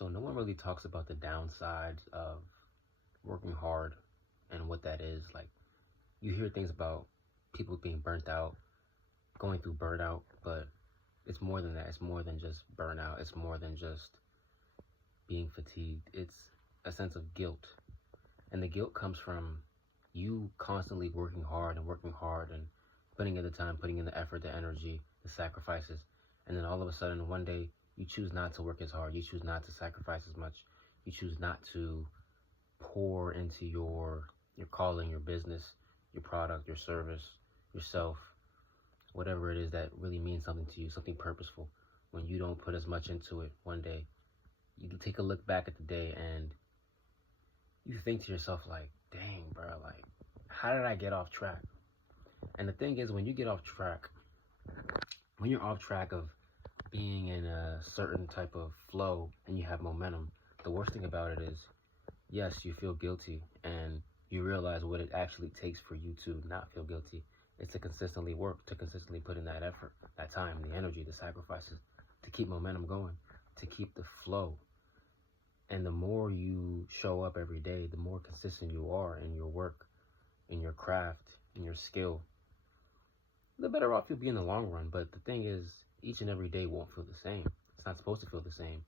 So no one really talks about the downsides of working hard and what that is. Like, you hear things about people being burnt out, going through burnout, but it's more than that. It's more than just burnout. It's more than just being fatigued. It's a sense of guilt. And the guilt comes from you constantly working hard and putting in the time, putting in the effort, the energy, the sacrifices. And then all of a sudden, one day, you choose not to work as hard. You choose not to sacrifice as much. You choose not to pour into your calling, your business, your product, your service, yourself, whatever it is that really means something to you, something purposeful. When you don't put as much into it one day, you take a look back at the day and you think to yourself like, dang, bro, like, how did I get off track? And the thing is, when you get off track, when you're off track of being in a certain type of flow and you have momentum, the worst thing about it is, yes, you feel guilty and you realize what it actually takes for you to not feel guilty. It's to consistently work, to consistently put in that effort, that time, the energy, the sacrifices, to keep momentum going, to keep the flow. And the more you show up every day, the more consistent you are in your work, in your craft, in your skill, the better off you'll be in the long run. But the thing is, each and every day won't feel the same. It's not supposed to feel the same.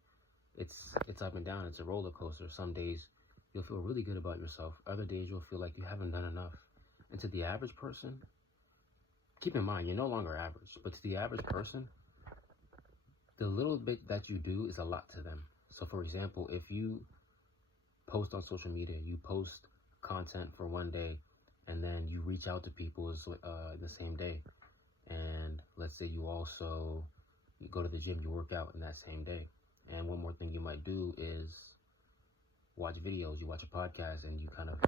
It's up and down. It's a roller coaster. Some days you'll feel really good about yourself. Other days you'll feel like you haven't done enough. And to the average person, keep in mind, you're no longer average. But to the average person, the little bit that you do is a lot to them. So for example, if you post on social media, you post content for one day, and then you reach out to people the same day. And let's say you also go to the gym, you work out in that same day. And one more thing you might do is watch videos, you watch a podcast, and you kind of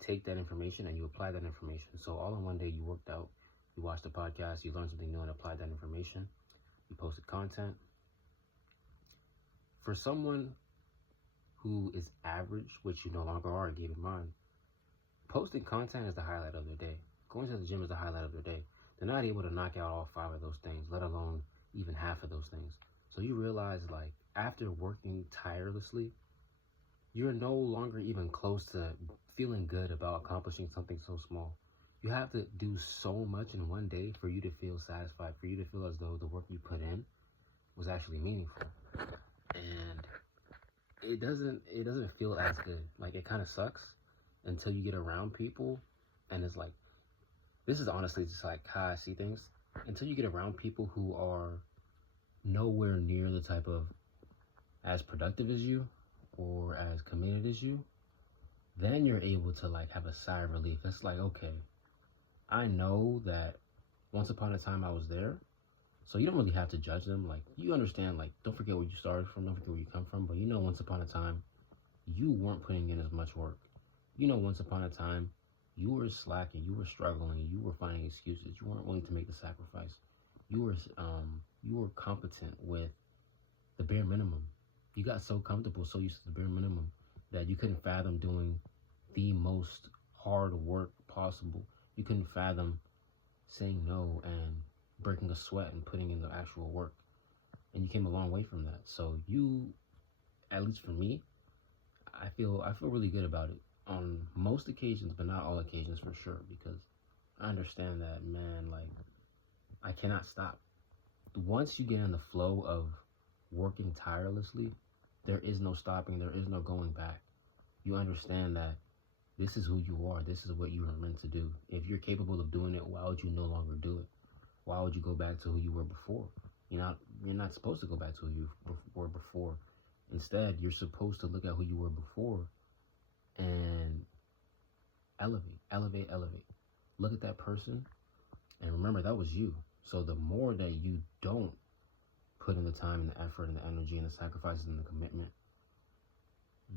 take that information and you apply that information. So all in one day, you worked out, you watched a podcast, you learned something new and applied that information. You posted content. For someone who is average, which you no longer are, keep in mind, posting content is the highlight of their day. Going to the gym is the highlight of their day. They're not able to knock out all 5 of those things, let alone even half of those things. So you realize, like, after working tirelessly, you're no longer even close to feeling good about accomplishing something so small. You have to do so much in one day for you to feel satisfied, for you to feel as though the work you put in was actually meaningful. And it doesn't feel as good. Like, it kind of sucks until you get around people, and it's like, this is honestly just like how I see things. Until you get around people who are nowhere near the type of as productive as you or as committed as you, then you're able to like have a sigh of relief. It's like, okay, I know that once upon a time I was there, so you don't really have to judge them. Like, you understand, like, don't forget where you started from, don't forget where you come from, but you know once upon a time you weren't putting in as much work. You know once upon a time you were slacking, you were struggling, you were finding excuses, you weren't willing to make the sacrifice. You were competent with the bare minimum. You got so comfortable, so used to the bare minimum, that you couldn't fathom doing the most hard work possible. You couldn't fathom saying no and breaking a sweat and putting in the actual work. And you came a long way from that. So you, at least for me, I feel really good about it on most occasions, but not all occasions for sure, because I understand that, man, like, I cannot stop. Once you get in the flow of working tirelessly, there is no stopping, there is no going back. You understand that this is who you are, this is what you are meant to do. If you're capable of doing it, why would you no longer do it? Why would you go back to who you were before? You're not supposed to go back to who you were before. Instead, you're supposed to look at who you were before and elevate. Look at that person and remember that was you. So the more that you don't put in the time and the effort and the energy and the sacrifices and the commitment,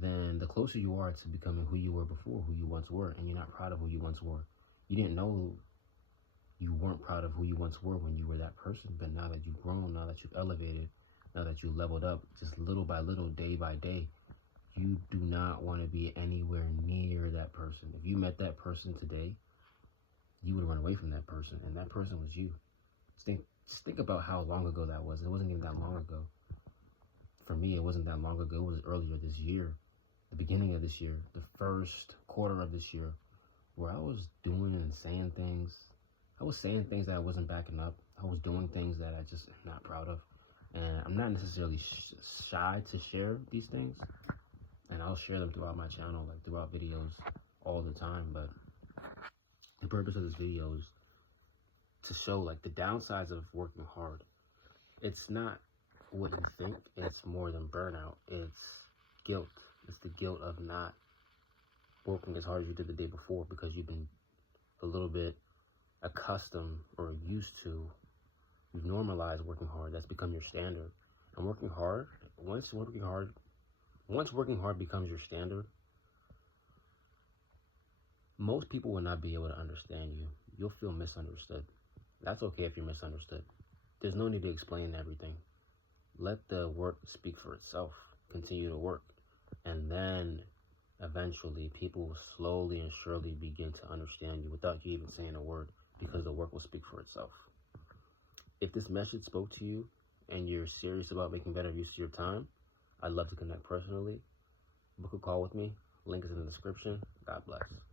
then the closer you are to becoming who you were before, who you once were, and you're not proud of who you once were. You didn't know you weren't proud of who you once were when you were that person, but now that you've grown, now that you've elevated, now that you leveled up, just little by little, day by day, you do not want to be anywhere near that person. If you met that person today, you would run away from that person, and that person was you. Just think about how long ago that was. It wasn't even that long ago. For me, it wasn't that long ago. It was earlier this year, the beginning of this year, the first quarter of this year, where I was doing and saying things. I was saying things that I wasn't backing up. I was doing things that I just am not proud of. And I'm not necessarily shy to share these things. And I'll share them throughout my channel, like throughout videos all the time. But the purpose of this video is to show like the downsides of working hard. It's not what you think. It's more than burnout. It's guilt. It's the guilt of not working as hard as you did the day before because you've been a little bit accustomed or used to, you've normalized working hard. That's become your standard. And working hard, once working hard becomes your standard, most people will not be able to understand you. You'll feel misunderstood. That's okay if you're misunderstood. There's no need to explain everything. Let the work speak for itself. Continue to work. And then eventually people will slowly and surely begin to understand you without you even saying a word, because the work will speak for itself. If this message spoke to you and you're serious about making better use of your time, I'd love to connect personally. Book a call with me. Link is in the description. God bless.